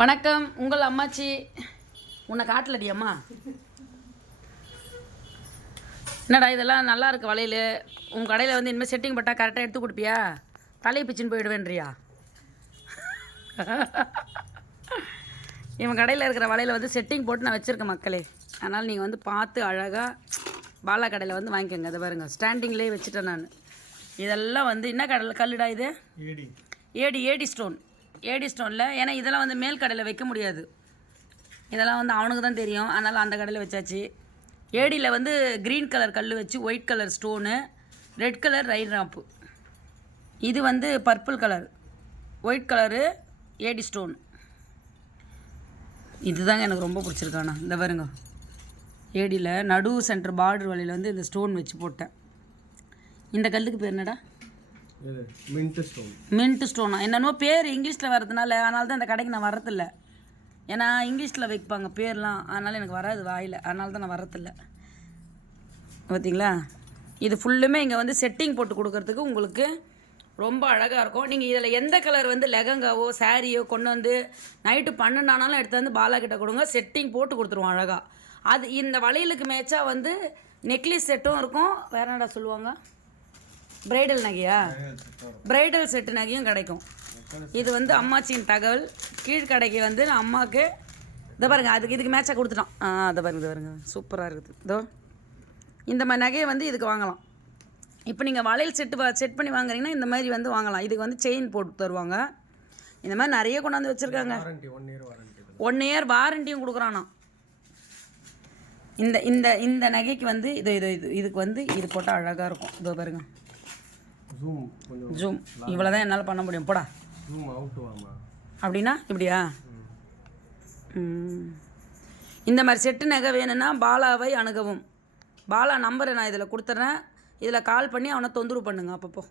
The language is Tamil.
வணக்கம், உங்கள் அம்மாச்சி. உன்னை காட்டலடி அம்மா. என்னடா இதெல்லாம் நல்லா இருக்கு வளையல். உங்கள் கடையில் வந்து இனிமேல் செட்டிங் பட்டா கரெக்டாக எடுத்து கொடுப்பியா? தலையை பிச்சுன்னு போயிடுவேன்றியா? இவன் கடையில் இருக்கிற வளையல் வந்து செட்டிங் போட்டு நான் வச்சுருக்கேன் மக்களே. அதனால் நீங்கள் வந்து பார்த்து அழகாக பாலா கடையில் வந்து வாங்கிக்கோங்க. அதை பாருங்கள், ஸ்டாண்டிங்லேயே வச்சுட்டேன் நான். இதெல்லாம் வந்து என்ன கடையில் கல்லுடா இது? AD stone. ஏடி ஸ்டோனில். ஏன்னா இதெல்லாம் வந்து மேல் கடையில் வைக்க முடியாது. இதெல்லாம் வந்து அவனுக்கு தான் தெரியும். அதனால் அந்த கடையில் வச்சாச்சு. ஏடியில் வந்து க்ரீன் கலர் கல் வச்சு white colour stone, red colour ரைன் ராப்பு. இது வந்து purple colour, white colour AD stone. இதுதாங்க எனக்கு ரொம்ப பிடிச்சிருக்காண்ணா. இந்த பாருங்க, ஏடியில் நடு சென்டர் பார்டர் வழியில் வந்து இந்த ஸ்டோன் வச்சு போட்டேன். இந்த கல்லுக்கு பேர் என்னடா? மின்ட் ஸ்டோனா என்னென்னோ பேர் இங்கிலீஷில் வர்றதுனால, அதனால தான் இந்த கடைக்கு நான் வர்றதில்ல. ஏன்னா இங்கிலீஷில் வைப்பாங்க பேர்லாம், அதனால் எனக்கு வராது வாயில். அதனால தான் நான் வர்றதில்ல. பார்த்தீங்களா? இது ஃபுல்லுமே இங்கே வந்து செட்டிங் போட்டு கொடுக்கறதுக்கு உங்களுக்கு ரொம்ப அழகாக இருக்கும். நீங்கள் இதில் எந்த கலர் வந்து லெகங்காவோ சாரியோ கொண்டு வந்து நைட்டு 12 ஆனாலும் எடுத்து வந்து பாலா கிட்ட கொடுங்க, செட்டிங் போட்டு கொடுத்துருவோம் அழகாக. அது இந்த வளையலுக்கு மேட்சாக வந்து நெக்லஸ் செட்டும் இருக்கும். வேறு என்னடா சொல்லுவாங்க? பிரைடல் நகையா? பிரைடல் செட்டு நகையும் கிடைக்கும். இது வந்து அம்மாச்சியின் தகவல். கீழ்கடைக்கு வந்து நான் அம்மாவுக்கு இதை பாருங்கள், அதுக்கு இதுக்கு மேட்சாக கொடுத்துட்டோம். அதை பாருங்கள், இதை பாருங்கள், சூப்பராக இருக்குது. இதோ இந்த மாதிரி நகையை வந்து இதுக்கு வாங்கலாம். இப்போ நீங்கள் வளையல் செட் பண்ணி வாங்குறீங்கன்னா இந்த மாதிரி வந்து வாங்கலாம். இதுக்கு வந்து செயின் போட்டு தருவாங்க. இந்த மாதிரி நிறைய கொண்டாந்து வச்சுருக்காங்க. 1 இயர் வாரண்டியும் கொடுக்குறானா. இந்த இந்த இந்த நகைக்கு வந்து இதுக்கு வந்து இது போட்டால் அழகாக இருக்கும். இதோ பாருங்கள், ஜூம் இவ்வளோ தான் என்னால் பண்ண முடியும். போடா அப்படின்னா இப்படியா? இந்த மாதிரி செட்டு நகை வேணும்னா பாலாவை அணுகவும். பாலா நம்பரை நான் இதில் கொடுத்துட்றேன். இதில் கால் பண்ணி அவனை தொந்தரவு பண்ணுங்க அப்பப்போ.